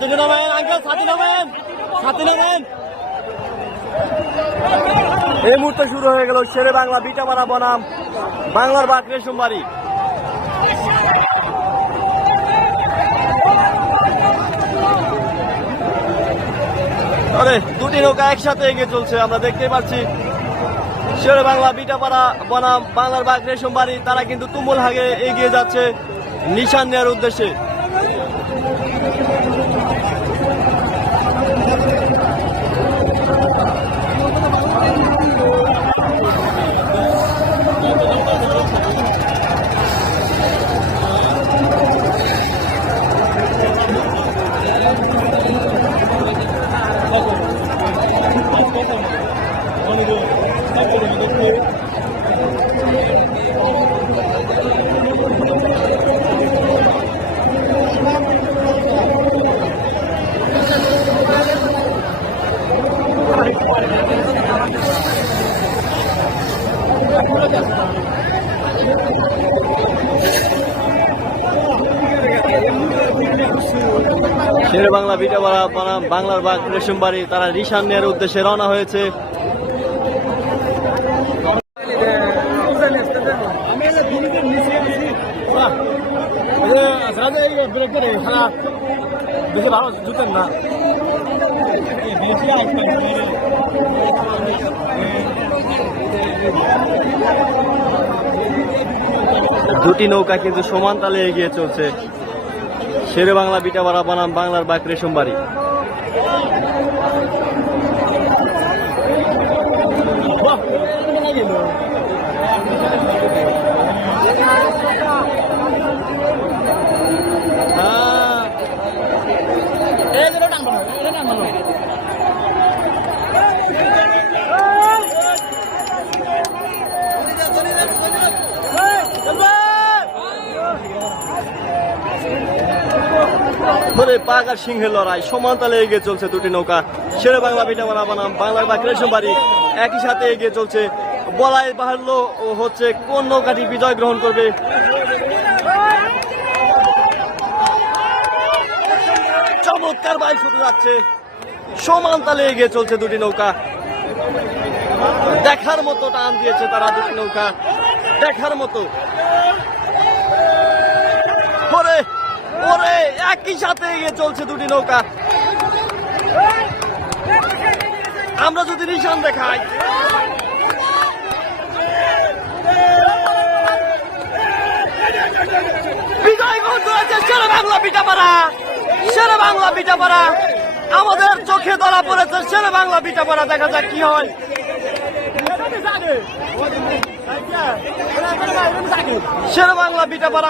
সাথে নামেন আঙ্কেল সাথে নামেন সাথে নামেন এই মুহূর্তে শুরু হয়ে গেল শেরে বাংলা বিটামারা বনাম। বাংলার বাক রেশমবাড়ি আরে, দুটি নৌকা একসাথে এগিয়ে চলছে, আমরা দেখতে পাচ্ছি। শেরে বাংলা বিটাপাড়া বনাম, বাংলার বাঘ রেশমবাড়ি তারা কিন্তু তুমুল হাগে এগিয়ে যাচ্ছে নিশান নেওয়ার উদ্দেশ্যে শেরে বাংলা বিটাপাড়া বনাম বাংলার বাঘ রেশমবাড়ি, তারা নিশান নেওয়ার উদ্দেশ্যে রওনা হয়েছে। দুটি নৌকা কিন্তু সমান তালে এগিয়ে চলছে। শেরে বাংলা বিটাপাড়া বানাম, বাংলার বাঘ রেশমবাড়ি। ধরে পাক আর সিংহের লড়াই। সমান তালে এগিয়ে চলছে দুটি নৌকা। শেরে বাংলা বিটামারা বানাম বাংলার বাঘ রেশমবাড়ি একই সাথে এগিয়ে চলছে। বলাই বাহাল্য হচ্ছে কোন নৌকাটি বিজয় গ্রহণ করবে? চমৎকার বাই শুরু যাচ্ছে। সমান তালে এগিয়ে চলছে দুটি নৌকা। দেখার মতো টান দিয়েছে তারা দুটি নৌকা। দেখার মতো। ওরে, একই সাথে এগিয়ে চলছে দুটি নৌকা। আমরা যদি নিশান দেখাই। বাংলা বাংলা আমাদের চোখে পড়েছে সেরা বাংলা দেখা হয়। সেরা বাংলা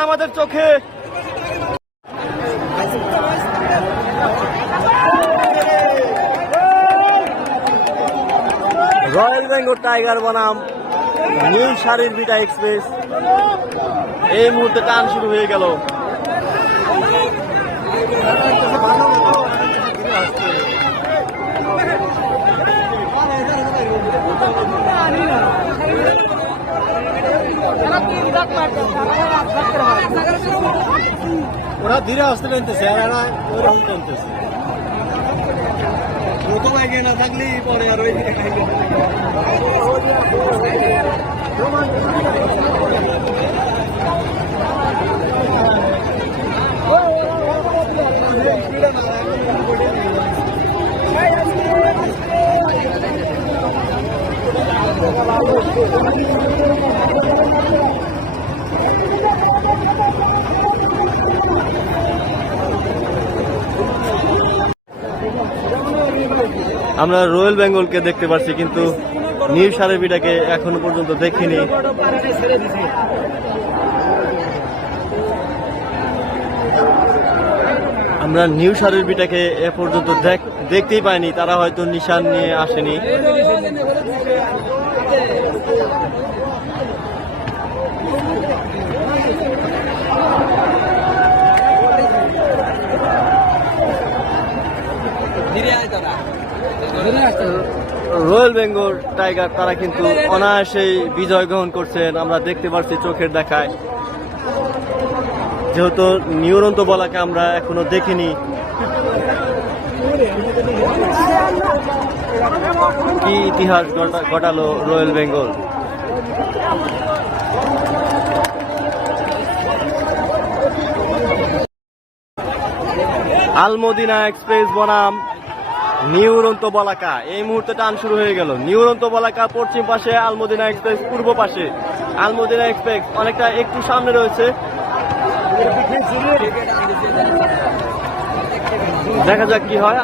আমাদের চোখে রয়্যাল বেঙ্গল টাইগার বনাম নিউ শাড়ির বিটা এক্সপ্রেস। এই মুহূর্তে টান শুরু হয়ে গেল। ওরা ধীরে আসতে টানতেছে আর এরা ওইরকম টানতেছে নতুন আগে না থাকলেই পরে আর ওই আমরা রয়্যাল বেঙ্গলকে দেখতে পাচ্ছি কিন্তু নিউ সারেবিটাকে এখনও পর্যন্ত দেখিনি। আমরা নিউ সারেবিটাকে এ পর্যন্ত দেখ- দেখতেই পাইনি, তারা হয়তো নিশান নিয়ে আসেনি। রয়্যাল বেঙ্গল টাইগার, তারা কিন্তু অনায়াসেই বিজয় গ্রহণ করছেন। আমরা দেখতে পাচ্ছি চোখের দেখায়। যেহেতু নিউরন্ত বলাকে আমরা এখনও দেখিনি। কি ইতিহাস ঘটা- ঘটালো রয়্যাল বেঙ্গল? আলমদিনা এক্সপ্রেস বনাম। নিউরন্ত বলাকা। এই মুহূর্তে টান শুরু হয়ে গেল। নিউরন্ত বলাকা পশ্চিম পাশে, আলমদিনা এক্সপ্রেস পূর্ব পাশে। আলমদিনা এক্সপ্রেস অনেকটা একটু সামনে রয়েছে। দেখা যাক কি হয়।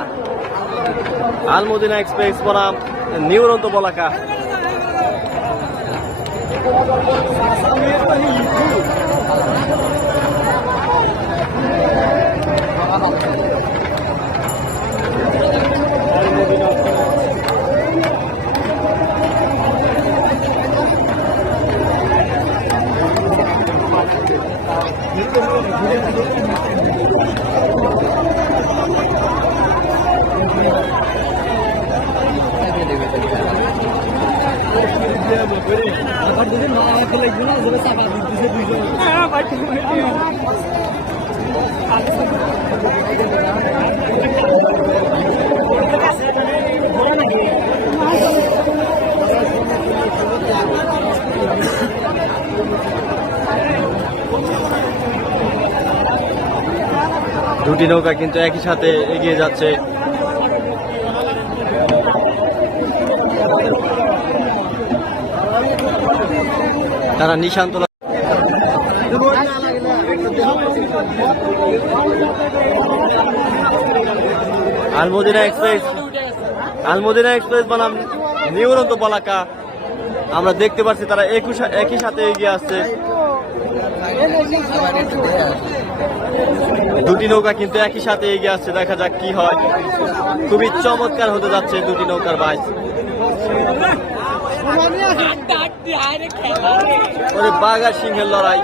আলমদিনা এক্সপ্রেস বনাম নিউরন্ত বলাকা। দুটি নৌকা কিন্তু একই সাথে এগিয়ে যাচ্ছে। তারা নিশান্ত আলমদিনা এক্সপ্রেস। আলমদিনা এক্সপ্রেস বনাম নিউরন্ত বলাকা আমরা দেখতে পাচ্ছি তারা একই সাথে এগিয়ে আসছে। দুটি নৌকা কিন্তু একই সাথে এগিয়ে আসছে, দেখা যাক কি হয়। খুবই চমৎকার হতে যাচ্ছে দুটি নৌকার বাইস ওরে বাঘা সিংহের লড়াই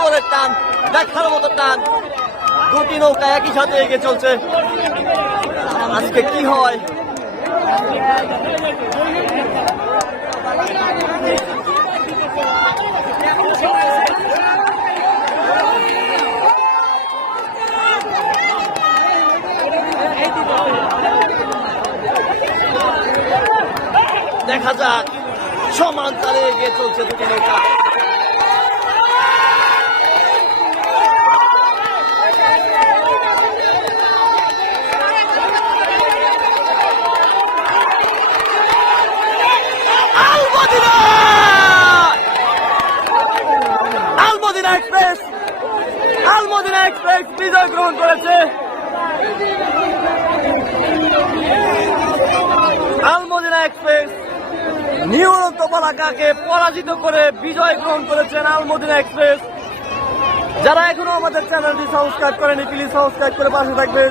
ওরে টান দেখার মতো টান। দুটি নৌকা একই সাথে এগিয়ে চলছে। আজকে কি হয়? দেখা যাক। সমান তালে এগিয়ে চলছে দুটি নৌকা আলমদিনা আলমদিনা এক্সপ্রেস আলমদিনা এক্সপ্রেস বিজয় গ্রহণ করেছে। আলমদিনা এক্সপ্রেস নিউরন্ত পলাকাকে পরাজিত করে বিজয় গ্রহণ করেছেন আলমদিনা এক্সপ্রেস যারা এখনও আমাদের চ্যানেলটি সাবস্ক্রাইব করেনি প্লিজ সাবস্ক্রাইব করে পাশে থাকবেন।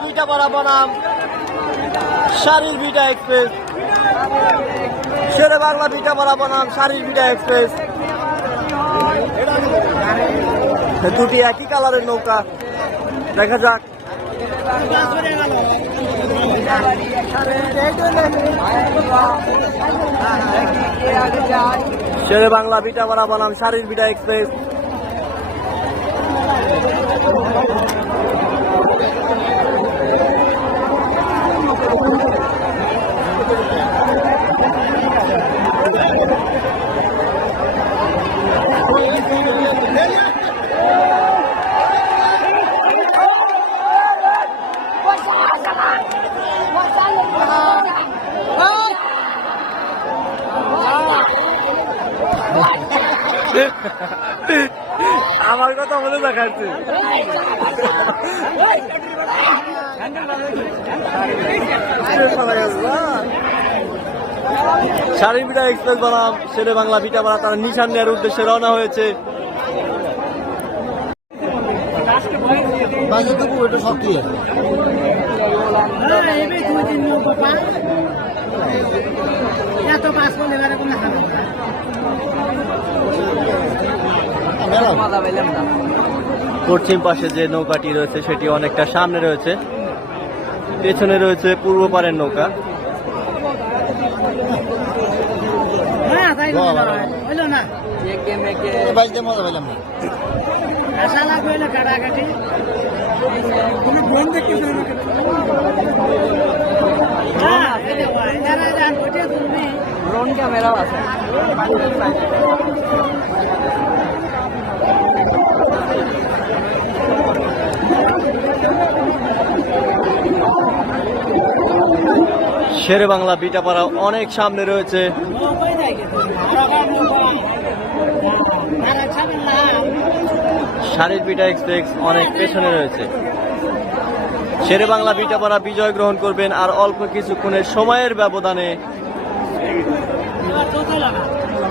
শেরে বাংলা বিটা পাড়া বনাম। শাড়ির বিটা এক্সপ্রেস শেরে বাংলা বিটা পাড়া বনাম, শাড়ির বিটা এক্সপ্রেস দুটি একই কালারের নৌকা। দেখা যাক। শেরে বাংলা বিটা পাড়া বনাম, শাড়ির বিটা এক্সপ্রেস আমার কথা মনে দেখাচ্ছে। শারীরিকা এক্সপ্রেস বনাম, শেরে বাংলা বিটাপাড়া তারা নিশান নেওয়ার উদ্দেশ্যে রওনা হয়েছে। এত কাজ এবারে কোনো হবে না। পশ্চিম পাশে যে নৌকাটি রয়েছে সেটি অনেকটা সামনে রয়েছে। পেছনে রয়েছে পূর্ব পারের নৌকা। হ্যাঁ, তাই বলে শেরে বাংলা বিটাপাড়া অনেক সামনে রয়েছে। শারীর বিটা এক্সপ্রেস অনেক পেছনে রয়েছে শেরে বাংলা বিটাপাড়া বিজয় গ্রহণ করবেন আর অল্প কিছুক্ষণের সময়ের ব্যবধানে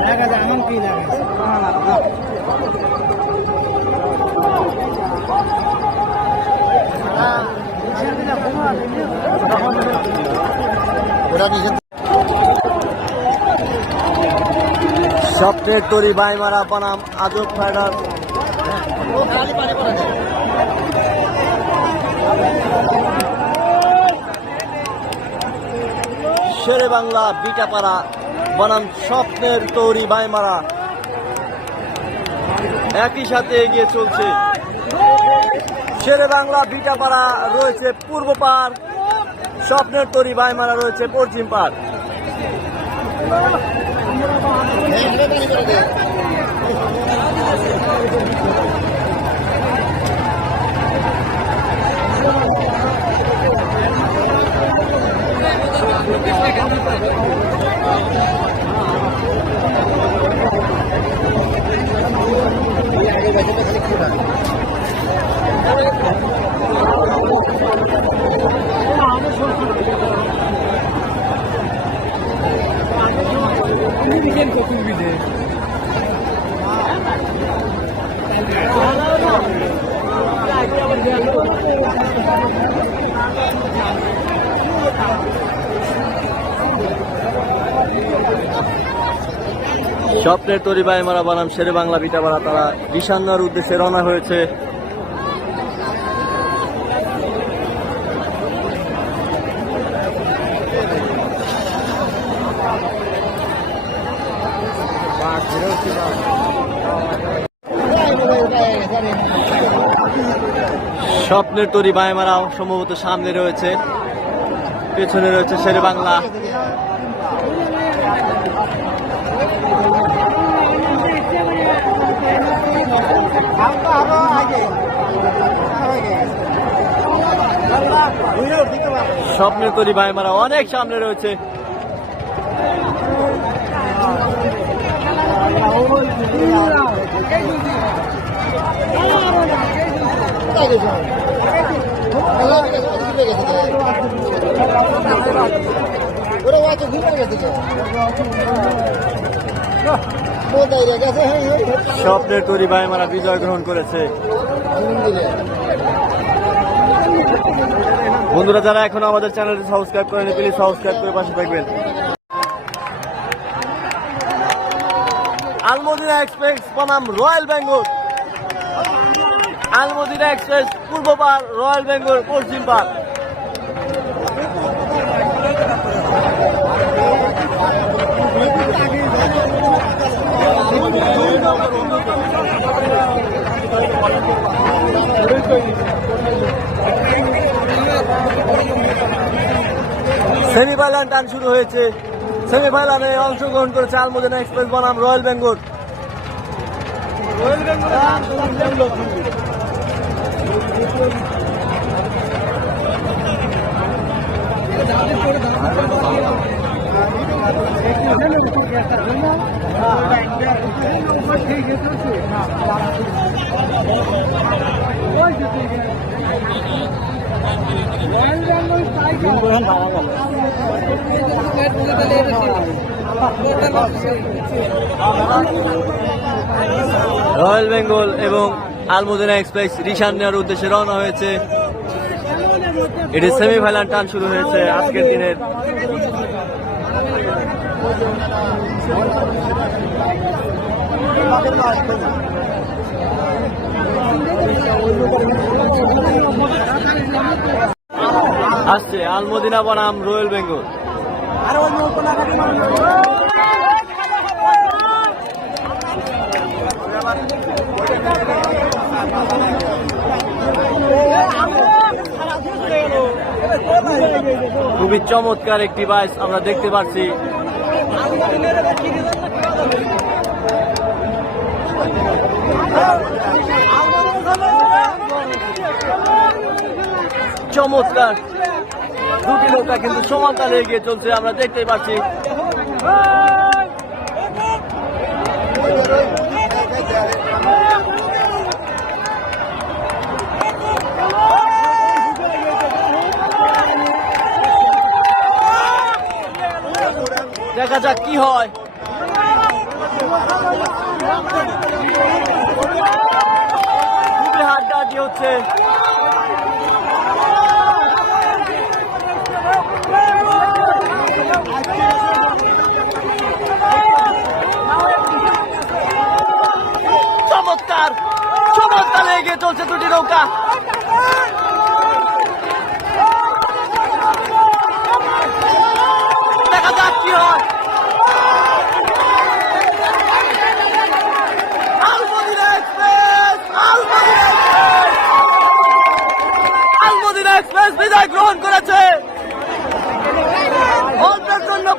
দেখা যায়, স্বপ্নের তরি বাইমারা বনাম আজব ফাইডার শেরে বাংলা বিটাপাড়া বনাম স্বপ্নের তৈরি বাইমারা। একই সাথে এগিয়ে চলছে। শেরে বাংলা বিটাপাড়া রয়েছে পূর্ব পার স্বপ্নের তরি বাইমারা রয়েছে পশ্চিম পার এই ঘরে পানি পড়ে যায় এই আগে বেঁচে তো খালি খেয়ে স্বপ্নের তরি বাইমারা বনাম শেরে বাংলা বিটাপাড়া তারা ঈশান্যর উদ্দেশ্যে রওনা হয়েছে। স্বপ্নের তরি বাইমারাও সম্ভবত সামনে রয়েছে, পেছনে রয়েছে শেরে বাংলা। স্বপ্নের তরি বাইমারা অনেক সামনে রয়েছে। স্বপ্নের তরি বাইমারা বিজয় গ্রহণ করেছে। বন্ধুরা, যারা এখন আমাদের চ্যানেলটি সাবস্ক্রাইব করেন প্লিজ সাবস্ক্রাইব করে পাশে থাকবেন। আলমদিনা এক্সপ্রেস বনাম রয়্যাল বেঙ্গল আলমদিনা এক্সপ্রেস পূর্ব পার royal Bengal Paschim per. Thank you. Semifinal টান শুরু হয়েছে। সেমিফাইনালে অংশগ্রহণ করেছে আলমোদিনা এক্সপ্রেস বনাম রয়্যাল বেঙ্গল। রয়্যাল বেঙ্গল এবং আলমোদিনা এক্সপ্রেস রিশান নেওয়ার উদ্দেশ্যে রওনা হয়েছে। এটি সেমিফাইনাল টান শুরু হয়েছে আজকের দিনের। আসছে আলমদিনা বনাম রয়্যাল বেঙ্গল। খুবই চমৎকার একটি বাইস আমরা দেখতে পাচ্ছি চমৎকার। দুটি নৌকা কিন্তু সমান তালে এগিয়ে চলছে, আমরা দেখতেই পাচ্ছি। দেখা যাক কি হয়। খুবই হাড্ডাহাড্ডি হচ্ছে। চমৎকার চমৎকার এগিয়ে চলছে দুটি নৌকা। দেখা যাক কি হয়। বিদায় গ্রহণ করেছে।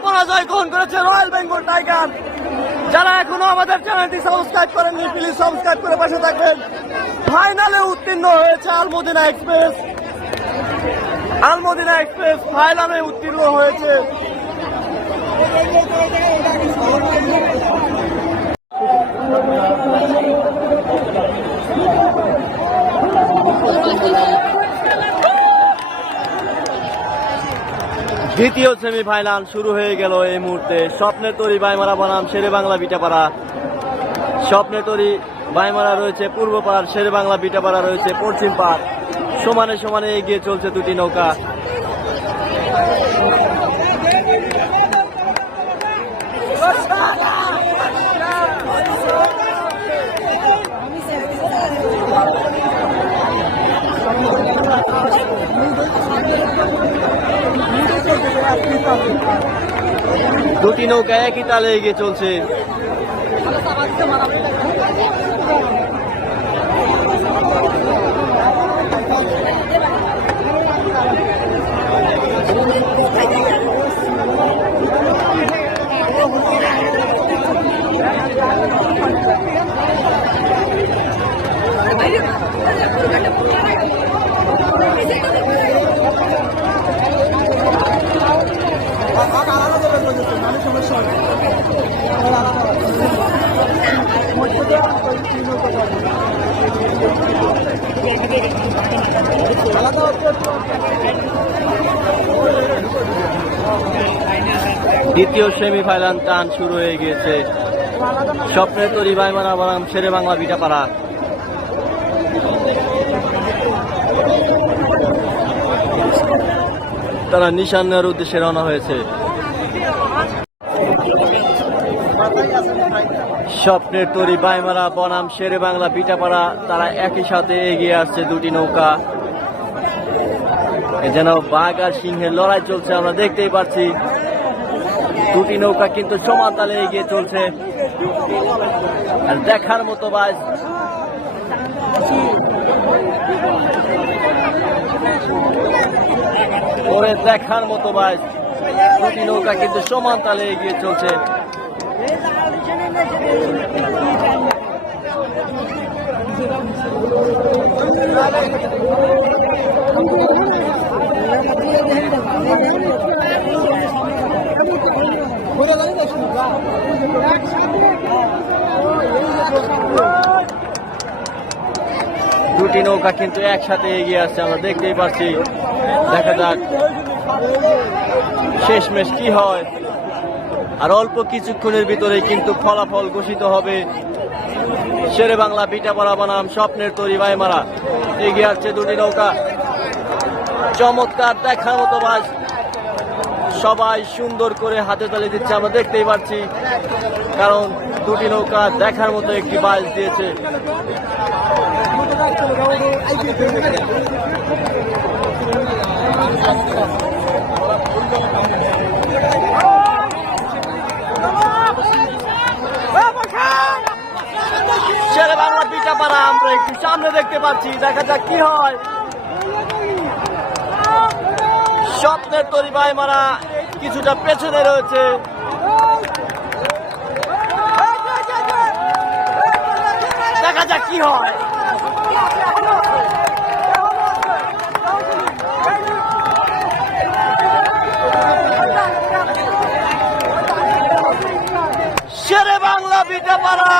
পরাজয় গ্রহণ করেছে রয়্যাল বেঙ্গল টাইগার। যারা এখনও আমাদের চ্যানেলটি সাবস্ক্রাইব করেননি প্লিজ সাবস্ক্রাইব করে পাশে থাকবেন। ফাইনালে উত্তীর্ণ হয়েছে আলমদিনা এক্সপ্রেস আলমদিনা এক্সপ্রেস ফাইনালে উত্তীর্ণ হয়েছে। দ্বিতীয় সেমিফাইনাল শুরু হয়ে গেল এই মুহূর্তে। স্বপ্নের তরি বাইমারা বনাম শেরে বাংলা বিটাপাড়া। স্বপ্নের তরি বাইমারা রয়েছে পূর্ব পাড় শেরে বাংলা বিটাপাড়া রয়েছে পশ্চিম পাড়। সমানে সমানে এগিয়ে চলছে দুটি নৌকা। দুটি নৌকা একই তালে এগিয়ে চলছে। দ্বিতীয় সেমিফাইনাল টান শুরু হয়ে গিয়েছে। স্বপ্নের তরি বাইমানা বনাম শেরে বাংলা বিটাপাড়া তারা নিশান নেওয়ার উদ্দেশ্যে রওনা হয়েছে। স্বপ্নের তরি বাইমারা, বনাম শেরে বাংলা বিটাপাড়া তারা একই সাথে এগিয়ে আসছে দুটি নৌকা। যেন বাঘ আর সিংহের লড়াই চলছে, আমরা দেখতেই পাচ্ছি। দুটি নৌকা কিন্তু সমান তালে এগিয়ে চলছে। আর দেখার মতো বাস পরে দেখার মতো ভাই দুটি নৌকা কিন্তু সমান তালে এগিয়ে চলছে। দুটি নৌকা কিন্তু একসাথে এগিয়ে আসছে আমরা দেখতেই পাচ্ছি দেখা যাক শেষমেশ কি হয়। আর অল্প কিছুক্ষণের ভিতরে কিন্তু ফলাফল ঘোষিত হবে। শেরে বাংলা পিঠাপাড়া বানাম, স্বপ্নের তরি মারা এগিয়ে আসছে দুটি নৌকা। চমৎকার দেখার মতো বাস। সবাই সুন্দর করে হাতে তালে দিচ্ছে, আমরা দেখতেই পাচ্ছি। কারণ দুটি নৌকা দেখার মতো একটি বাস দিয়েছে। শেরে বাংলা পিঠা পাড়া, আমরা একটু সামনে দেখতে পাচ্ছি, দেখা যাক কি হয়। স্বপ্নের তরি মারা কিছুটা পেছনে রয়েছে। দেখা যাক কি হয় শেরে বাংলা পিঠা পাড়া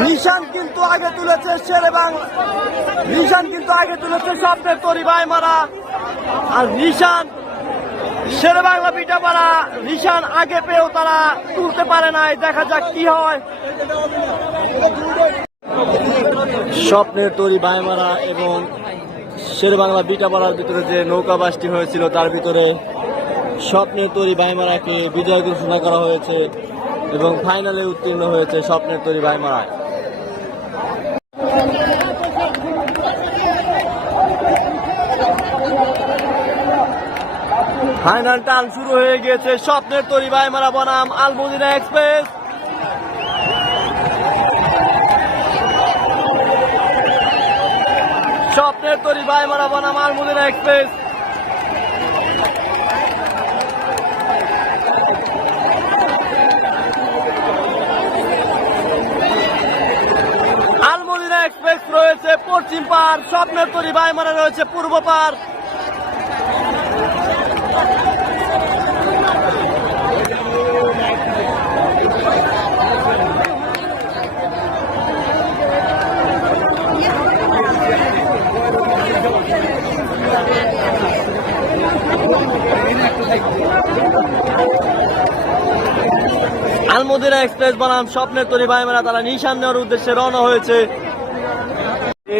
নিশান কিন্তু আগে তুলেছে শেরে বাংলা নিশান কিন্তু আগে তুলেছে স্বপ্নের তরি ভাই মারা আর নিশান শেরে বাংলা পিঠা পাড়া নিশান আগে পেয়েও তারা তুলতে পারে নাই। দেখা যাক কি হয়। স্বপ্নের তরি মারা এবং শের বাংলা বিটা পাড়ার ভিতরে যে নৌকা বাসটি হয়েছিল, তার ভিতরে স্বপ্নের তরি বাইমারাকে বিজয় ঘোষণা করা হয়েছে এবং ফাইনালে উত্তীর্ণ হয়েছে স্বপ্নের তরি বাইমারায় ফাইনাল টান শুরু হয়ে গিয়েছে স্বপ্নের তরি বাইমারা বনাম আলমদিনা এক্সপ্রেস। স্বপ্নের তরি বাইমারা বনাম আলমদিনা এক্সপ্রেস আলমদিনা এক্সপ্রেস রয়েছে পশ্চিম পার, স্বপ্নের তরি বাইমারা রয়েছে পূর্ব পার। আলমদিনা এক্সপ্রেস বনাম স্বপ্নের তরি ভাইমেরা, তারা নিশান নেওয়ার উদ্দেশ্যে রওনা হয়েছে।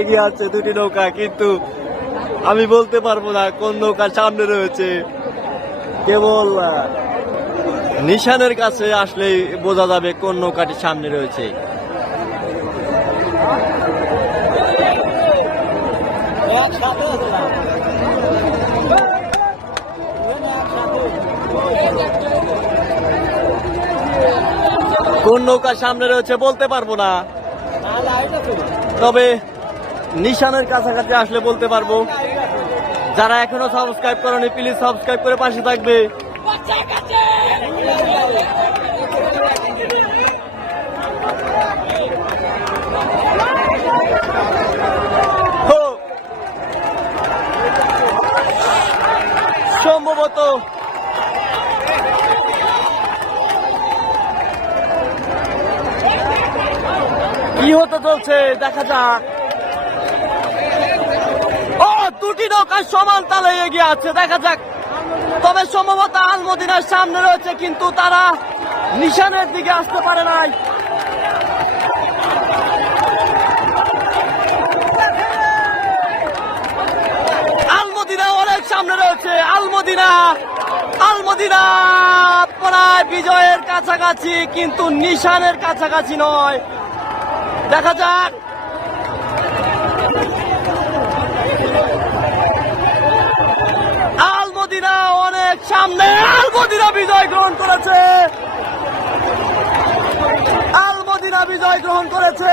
এগিয়ে আছে দুটি নৌকা, কিন্তু আমি বলতে পারব না কোন নৌকার সামনে রয়েছে। কেবল নিশানের কাছে আসলেই বোঝা যাবে কোন নৌকাটি সামনে রয়েছে। কোন নৌকার সামনে রয়েছে বলতে পারব না। তবে নিশানের কাছাকাছি আসলে বলতে পারব। যারা এখনও সাবস্ক্রাইব করেনি প্লিজ সাবস্ক্রাইব করে পাশে থাকবে। সম্ভবত কি হতে চলছে? দেখা যাক। দুটি নৌকা সমান তালে এগিয়ে আছে, দেখা যাক। তবে সম্ভবত আলমদিনার সামনে রয়েছে, কিন্তু তারা নিশানের দিকে আসতে পারে নাই। আলমদিনা অনেক সামনে রয়েছে। আলমদিনা আলমদিনা প্রায় বিজয়ের কাছাকাছি, কিন্তু নিশানের কাছাকাছি নয়। দেখা যাক আলমদিনা অনেক সামনে আলমদিনা বিজয় গ্রহণ করেছে। আলমদিনা বিজয় গ্রহণ করেছে।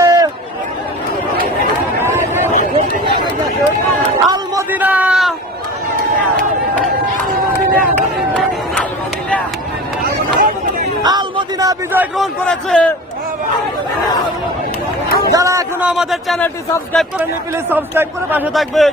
আলমদিনা। আলমদিনা বিজয় গ্রহণ করেছে। যারা এখনও আমাদের চ্যানেলটি সাবস্ক্রাইব করেনি প্লিজ সাবস্ক্রাইব করে পাশে থাকবেন।